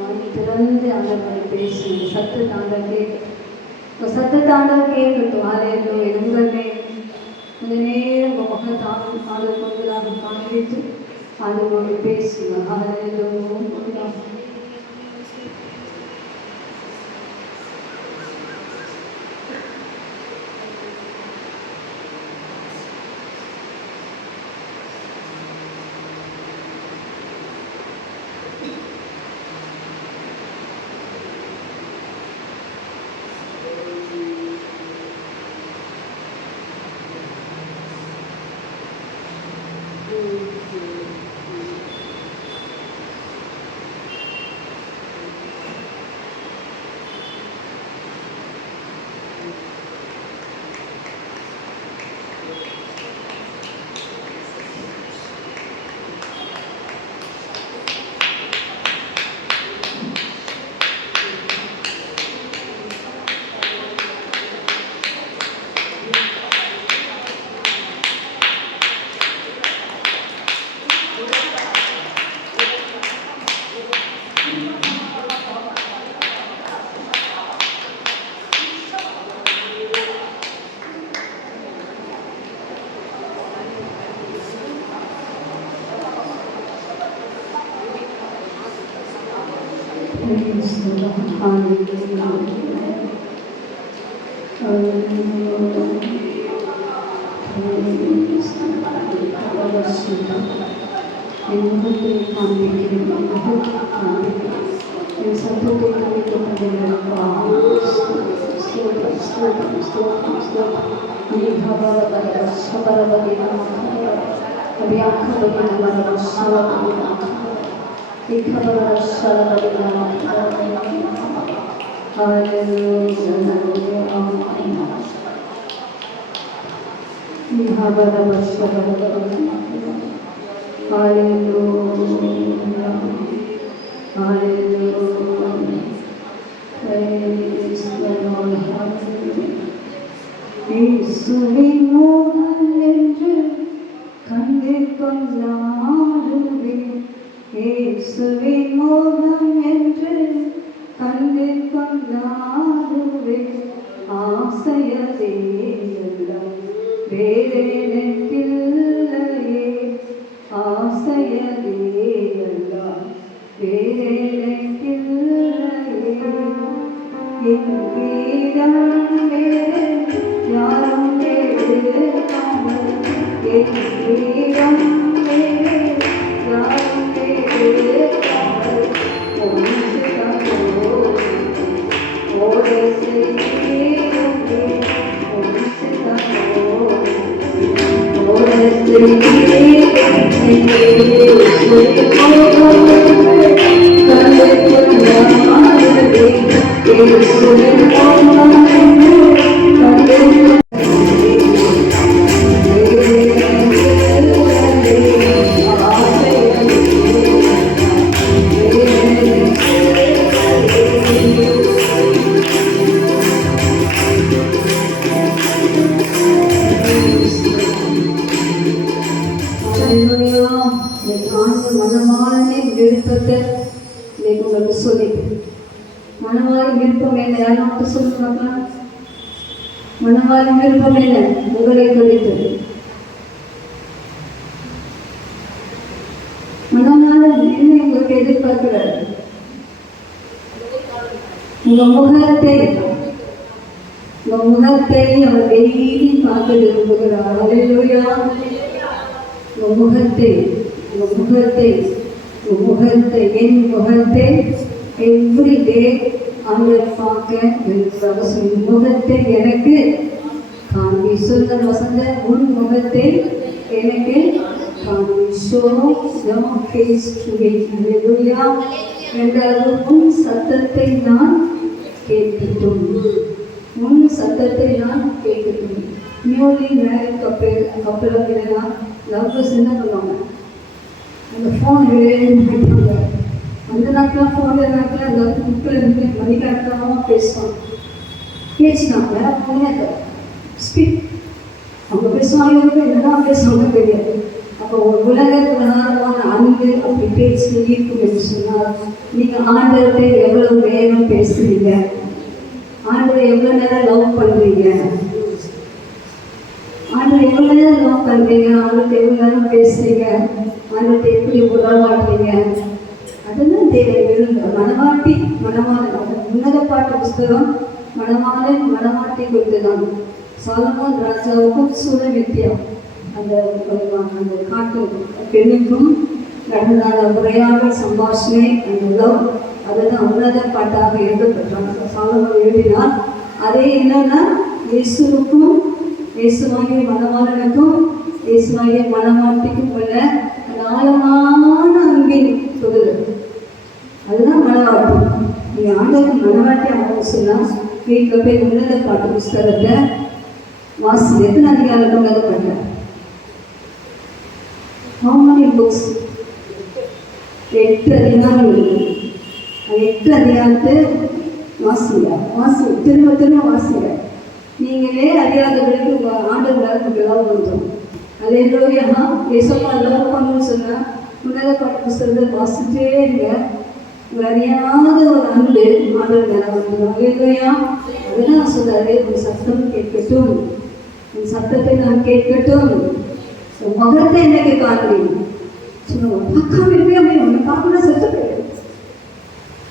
வாங்கி திறந்து ஆண்டவரை பேசி சத்தத்தாண்டவர் கேட்கட்டும். ஹல்லேலூயா. எங்களுமே இந்த நேரம் முகத்தாலும் ஆண்டவர் கொண்டதாக காண்பித்து ஆண்டவரோடு பேசுவார். ஹல்லேலூயா.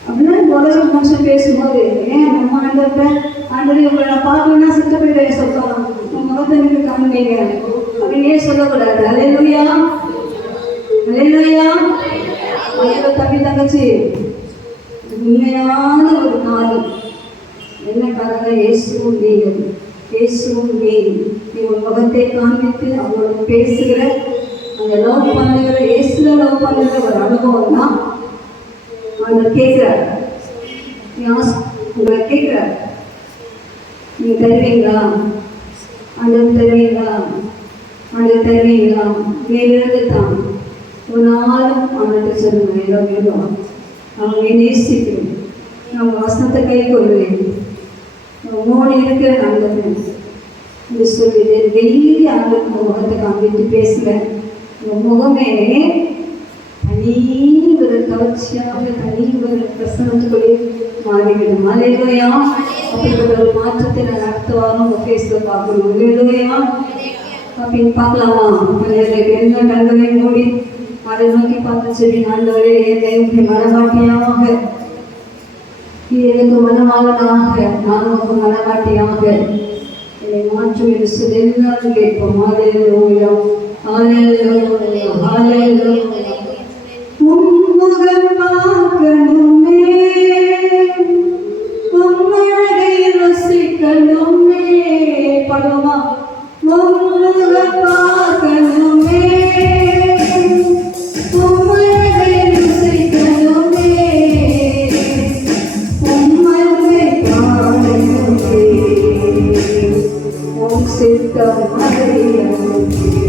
அப்படின்னா பேசும்போது ஏன் அம்மா ஆண்டவரை உங்களை பார்க்கணும்னா சித்த போய் சொல்லலாம், உங்கள் முகத்தை எனக்கு காமிங்க அப்படின்னு ஏன் சொல்லக்கூடாது? அல்லேலூயா, அல்லேலூயா. அதோட தம்பி தங்கச்சி, உண்மையான ஒரு காலம் என்ன காரணம்? இயேசுவும் நீயும், இயேசுவும் நீயும். நீ உன் முகத்தை காண்பித்து அவங்களோட பேசுகிற அந்த லவ் பண்ணுகிற இயேசுல லவ் பண்ணுகிற ஒரு அனுபவம் தான் அவங்க கேட்குறாரு. உங்களை கேட்குறாரு, நீங்கள் தருவீங்களா? ஆண்டவர் தருவீங்களா? ஆண்டவர் தருவீங்களா? மேலிருந்து தான் ஒரு நாளும் ஆண்டவர்கிட்ட சொல்லுங்க, ஏதோ வேணும் அவங்க நேசிக்கிறோம், நம்ம வசனத்தை கை கொள்வேன், உங்களோடு இருக்கிற ஆண்டவர் என்று சொல்லிட்டு டெய்லி ஆண்டவர் முகத்தை காமிட்டு பேசுகிறேன். உங்கள் முகமே தனிங்கிற கவர்ச்சியாக தனிங்கிற பிரசனத்துக்குள்ளே மாறிவிடும். அல்லேலூயா. அப்படிப்பட்ட ஒரு மாற்றத்தை நான் அடுத்த வாரம் உங்கள் ஃபேஸில் பார்க்கணும். அல்லேலூயா. அப்படின்னு பார்க்கலாமா? என்ன கண்களை மூடி அதை நோக்கி பார்த்து சொல்லி, ஆண்டவரே என்னை மனவாட்டியாக, எனக்கு மனவாளனாக, நான் உங்கள் மனவாட்டியாக என்னை மாற்றும் என்று சொல்லி எல்லாரும் கேட்போம். அல்லேலூயா, அல்லேலூயா, அல்லேலூயா. உன்முகம் பார்க்கணுமே, உன்னழகை ரசிக்கணுமே, படுமா? உன்முகம் பார்க்கணுமே, உன்னழகை ரசிக்கணுமே, உம்மை காணணுமே, உம் சித்தம் அறியணுமே,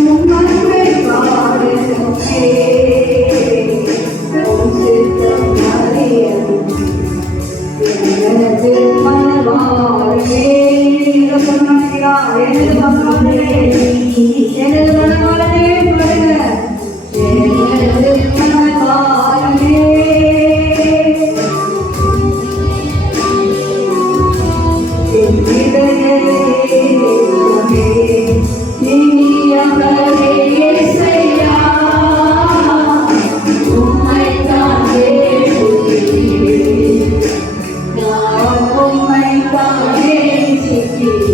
உம்மை காணணுமே, உம் சித்தம் அறியணுமே. எனது மனவாளனே, எனது மனவாளனே, எனது மனவாளனே, எனது மனவாளனே, என் இதயமே இனியவரே இயேசையா, உம்மைத்தான் தேடுகிறேன், நான் உம்மைத்தான் நேசிக்கிறேன்.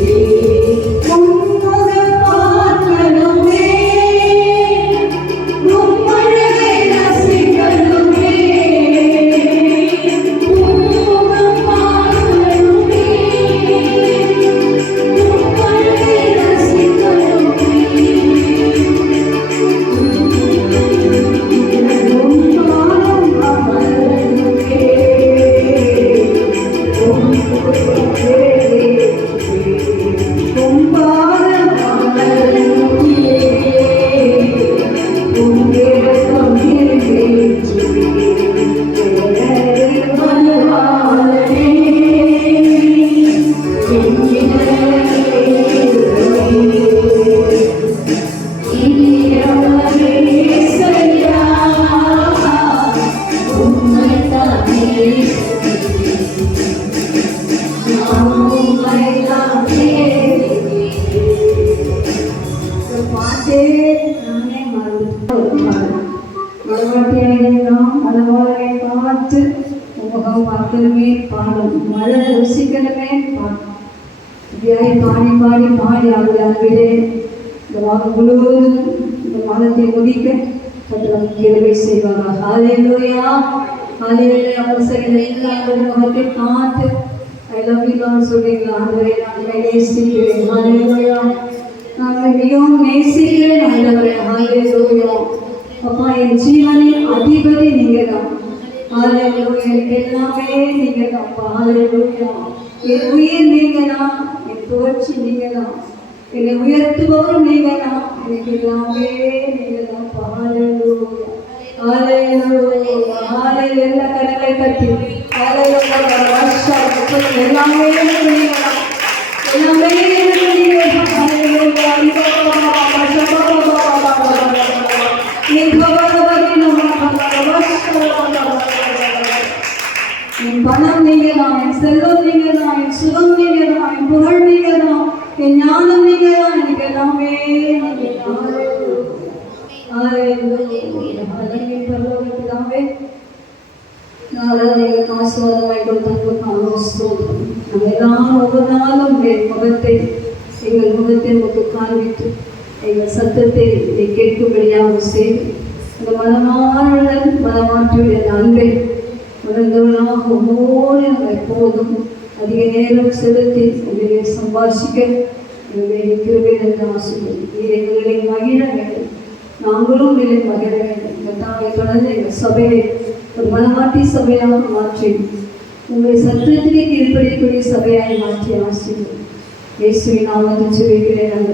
உம்முகம் பார்க்கணுமே, உம்மழகை ரசிக்கணுமே, உம்முகம் பார்க்கணுமே, உம்மழகை ரசிக்கணுமே, உம்மானம் அமரணுமே, உம்பாதம் அமரணுமே, உம்மிடம் இருந்தேன் எனது மனவாளனே, இனியவரே இயேசையா, உம்மைத்தான் நேசிக்கிறேன், நான் உம்மைத்தான் தேடுகிறேன். பாட்டே நானே மனவாளனை பார்த்து முகம் பார்க்கணுமே பாடும், மழை ருசிக்கணுமே பாடும். இப்படியாய் பாடி பாடி பாடி அவருடைய அன்பிலே இந்த வாரம் முழுவதும் இந்த மாதத்தை முடிக்க நமக்கு கிருபை செய்வாங்க. ஹல்லேலூயா, ஹல்லேலூயா. அவர் செய்த எல்லா முகத்தை பார்த்து ஐ லவ் யூ தான் சொல்றீங்களா? ஆண்டவரே நான் நேசிக்கிறேன். ஹல்லேலூயா, நான் மிகவும் நேசிக்கிறேன் ஆண்டவரே. ஹல்லேலூயா. அப்பா, என் ஜீவனின் அதிபதி நீங்க தான். ஹல்லேலூயா. எனக்கு எல்லாமே நீங்க தான். ஹல்லேலூயா. என் உயிர் நீங்க தான், என் புகழ்ச்சி நீங்க தான், என்னை உயர்த்துபவரும் நீங்க தான், எனக்கு எல்லாமே நீங்க தான். ஹல்லேலூயா, ஹல்லேலூயா, ஹல்லேலூயா. எல்லா கரங்களை தட்டி ஹல்லேலூயா. எல்லாமே நீங்க தான், எல்லாமே நீங்க தான். ஹல்லேலூயா. என் பணம் நீங்க தான், என் செல்வம் நீங்க தான், என் சுகம் நீங்க தான், என் புகழ் நீங்க தான், என் ஞானம் நீங்க தான், எனக்கு எல்லாமே நீங்க தான். எங்களுக்கு ஆசீர்வாதமாய் கொடுத்தவங்களுக்காக ஸ்தோத்திரம். நாங்கள் எல்லாரும் ஒவ்வொரு நாளும் உங்கள் முகத்தை எங்கள் முகத்தை உங்களுக்கு காண்பித்து எங்கள் சத்தத்தை இதை கேட்கும்படியாக செய்து இந்த மனமாற்றியுடைய அன்பை உணர்ந்தவர்களாக ஒவ்வொரு நாங்கள் எப்போதும் அதிக நேரம் செலுத்தி உங்களை சம்பாஷிக்க எங்களுடைய கிருபை என்று ஆசைப்படும். எங்களை மகிழ வேண்டும், நாங்களும் உங்களை மகிழ வேண்டும். கர்த்தாவே, தொடர்ந்து எங்கள் சபையை ஒரு மனமாற்றி சபையாக மாற்றி உங்களை சத்தத்திலே கீழ்ப்படியக்கூடிய சபையாக மாற்றி ஆசைப்படும். இயேசுவின் நாமத்தில் ஜெபிக்கிறேன்.